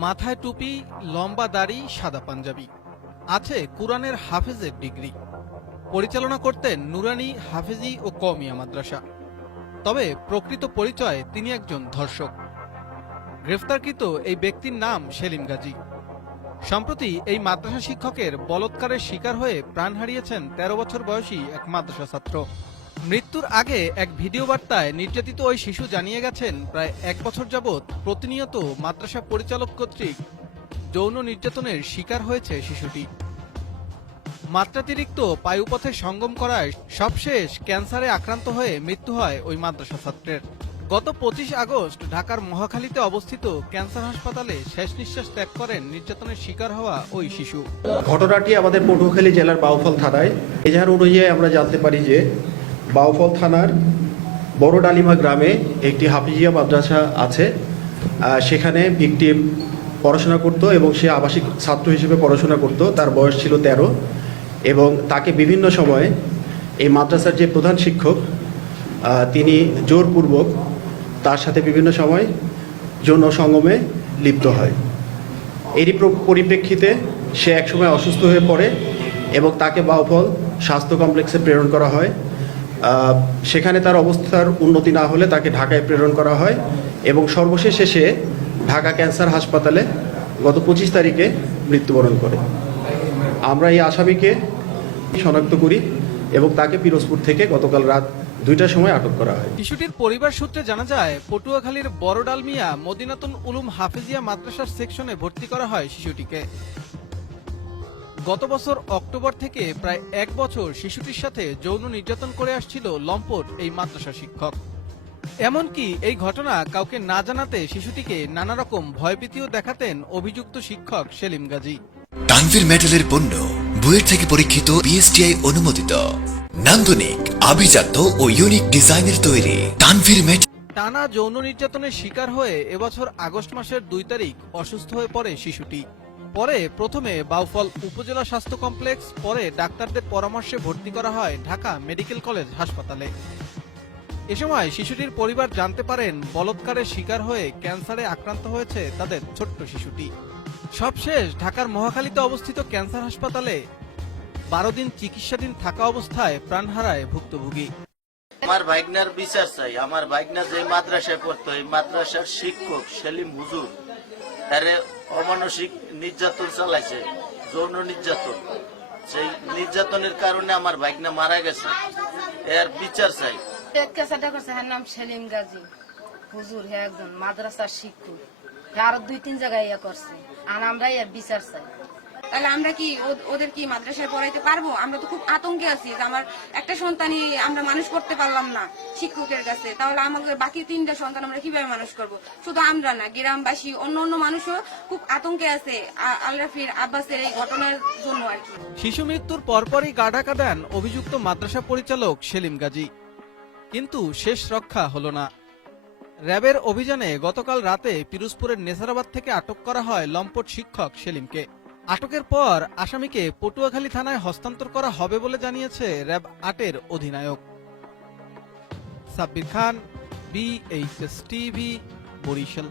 মাথায় টুপি, লম্বা দাড়ি, সাদা পাঞ্জাবি, আছে কুরআনের হাফেজের ডিগ্রি। পরিচালনা করতেন নুরানি, হাফেজি ও কওমিয়া মাদ্রাসা। তবে প্রকৃত পরিচয় তিনি একজন ধর্ষক। গ্রেফতারকৃত এই ব্যক্তির নাম সেলিম গাজী। সম্প্রতি এই মাদ্রাসা শিক্ষকের বলৎকারের শিকার হয়ে প্রাণ হারিয়েছেন ১৩ বছর বয়সী এক মাদ্রাসা ছাত্র। মৃত্যুর আগে এক ভিডিও বার্তায় নির্যাতিত ওই শিশু জানিয়ে গেছেন, প্রায় ১ বছর যাবৎ প্রতিনিয়ত মাদ্রাসা পরিচালক কর্তৃক যৌন নির্যাতনের শিকার হয়েছে শিশুটি। মাত্রাতিরিক্ত বায়ুপথে সঙ্গম করায় সবশেষ ক্যান্সারে আক্রান্ত হয়ে মৃত্যু হয় ওই মাদ্রাসা ছাত্রের। গত ২৫ আগস্ট ঢাকার মহাখালীতে অবস্থিত ক্যান্সার হাসপাতালে শেষ নিঃশ্বাস ত্যাগ করেন নির্যাতনের শিকার হওয়া ওই শিশু। ঘটনাটি আমাদের পটুয়াখালী জেলার বাউফল থানায়। এজাহার অনুযায়ী আমরা জানতে পারি যে বাউফল থানার বড় ডালিমা গ্রামে একটি হাফিজিয়া মাদ্রাসা আছে। সেখানে ভিকটিম পড়াশোনা করত এবং সে আবাসিক ছাত্র হিসেবে পড়াশোনা করত। তার বয়স ছিল ১৩ এবং তাকে বিভিন্ন সময়ে এই মাদ্রাসার যে প্রধান শিক্ষক তিনি জোরপূর্বক তার সাথে বিভিন্ন সময় যৌন সঙ্গমে লিপ্ত হয়। এরই পরিপ্রেক্ষিতে সে একসময় অসুস্থ হয়ে পড়ে এবং তাকে বাউফল স্বাস্থ্য কমপ্লেক্সে প্রেরণ করা হয়। সেখানে তার অবস্থার উন্নতি না হলে তাকে ঢাকায় প্রেরণ করা হয় এবং সর্বশেষে সে ঢাকা ক্যান্সার হাসপাতালে গত ২৫ তারিখে মৃত্যুবরণ করে। আমরা এই আসামিকে শনাক্ত করি এবং তাকে পিরোজপুর থেকে গতকাল রাত ২টার সময় আটক করা হয়। শিশুটির পরিবার সূত্রে জানা যায়, পটুয়াখালীর বড় ডালমিয়া মদিনাতুল উলুম হাফেজিয়া মাদ্রাসার সেকশনে ভর্তি করা হয় শিশুটিকে। গত বছর অক্টোবর থেকে প্রায় ১ বছর শিশুটির সাথে যৌন নির্যাতন করে আসছিল লম্পট এই মাদ্রাসা শিক্ষক। এমনকি এই ঘটনা কাউকে না জানাতে শিশুটিকে নানা রকম ভয়ভীতিও দেখাতেন অভিযুক্ত শিক্ষক সেলিম গাজী। তানভীর মেটালের পণ্য বুয়েট থেকে পরীক্ষিত, বিএসটিআই অনুমোদিত, নান্দনিক, আভিজাত্য ও ইউনিক ডিজাইনের তৈরি তানভীর মেটাল। টানা যৌন নির্যাতনের শিকার হয়ে এবছর আগস্ট মাসের ২ তারিখ অসুস্থ হয়ে পড়ে শিশুটি। পরে প্রথমে বাউফল উপজেলা স্বাস্থ্য কমপ্লেক্স, পরে ডাক্তারদের পরামর্শে ভর্তি করা হয় ঢাকা মেডিকেল কলেজ হাসপাতালে। এ সময় শিশুটির পরিবার জানতে পারেন বলৎকারের শিকার হয়ে ক্যান্সারে আক্রান্ত হয়েছে তাদের ছোট্ট শিশুটি। সবশেষ ঢাকার মহাখালীতে অবস্থিত ক্যান্সার হাসপাতালে ১২ দিন চিকিৎসাধীন থাকা অবস্থায় প্রাণ হারায় ভুক্তভোগী। আমার ভাইগনার বিচার চাই। আমার ভাইগনা যে মাদ্রাসায় পড়তো, এই মাদ্রাসার শিক্ষক সেলিম হুজুর তারে অমানসিক নির্যাতন চালাইছে, যৌন নির্যাতন। সেই নির্যাতনের কারণে আমার ভাইগনা মারা গেছে। এর বিচার চাই। নাম সেলিম গাজী হুজুর, হে একজন মাদ্রাসার শিক্ষক, আরো ২-৩ জায়গায় ইয়া করছে। আর আমরা এর বিচার চাই। তাহলে আমরা কি ওদের কি মাদ্রাসায় পড়াইতে পারবো? আমরা তো খুব আতঙ্কে আছি যে আমার একটা সন্তানই আমরা মানুষ করতে পারলাম না শিক্ষকের কাছে, তাহলে আমাদের বাকি ৩টা সন্তান আমরা কিভাবে মানুষ করব? শুধু আমরা না, গ্রামবাসী অন্য মানুষও খুব আতঙ্কে আছে আলরাফির আব্বাসের এই ঘটনার জন্য আর কি। শিশু মৃত্যুর পরপরই গা ঢাকা দেন অভিযুক্ত মাদ্রাসা পরিচালক সেলিম গাজী, কিন্তু শেষ রক্ষা হলো না। র্যাবের অভিযানে গতকাল রাতে পিরোজপুরের নেসারাবাদ থেকে আটক করা হয় লম্পট শিক্ষক সেলিমকে। আটকের পর আসামিকে পটুয়াখালী থানায় হস্তান্তর করা হবে বলে জানিয়েছে র্যাব ৮-এর অধিনায়ক। সাব্বির খান, BHS TV, বরিশাল।